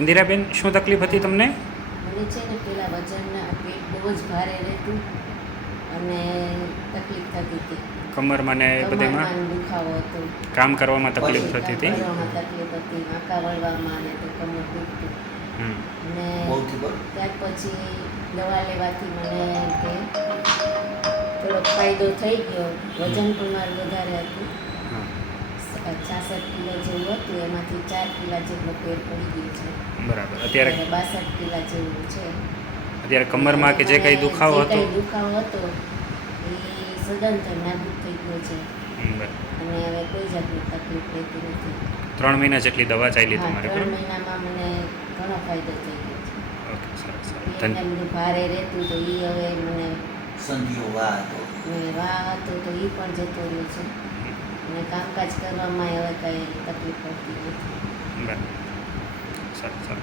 ઇન્દિરાબેન, શું તકલીફ હતી તમને? મને છે ને પેલા વજન પેટ બહુ જ ભારે રહેતું અને તકલીફ થતી હતી. કમરમાં ને બધેમાં કમરમાં દુખાવો હતો. કામ કરવામાં તકલીફ પછી થતી કામ હતી. કરવામાં તકલીફ હતી, વાંકા વળવામાં અને તો કમર દુખતું. હમ. અને ત્યાર પછી દવા લેવાથી મને કે થોડો ફાયદો થઈ ગયો. વજન પણ મારું વધારે હતું. હા 66 કિલો જેવું હતું, એમાંથી 4 કિલા જેટલો ફેર પડી ગયો છે. બરાબર. અત્યારે 62 કિલા જેવું છે. અત્યારે કમરમાં કે જે કંઈ દુખાવો જે હતો કંઈ દુખાવો હતો એ સદંતર નાબૂદ થઈ ગયો છે. બરાબર. અને હવે કોઈ જાતની તકલીફ રહેતી નથી. 3 મહિના જેટલી દવા ચાલી હા, તમારે 3 બરાબર? મહિનામાં મને ઘણો ફાયદો થઈ ગયો છે. ઓકે, સરસ સરસ. એને બધું ભારે રહેતું તો એ હવે મને સંધિઓ વાહ હતો. વાહ હતો તો એ પણ જતો રહ્યો છે. અને કામકાજ કરવામાં હવે કંઈ તકલીફ પડતી નથી. બરાબર. સરસ સરસ.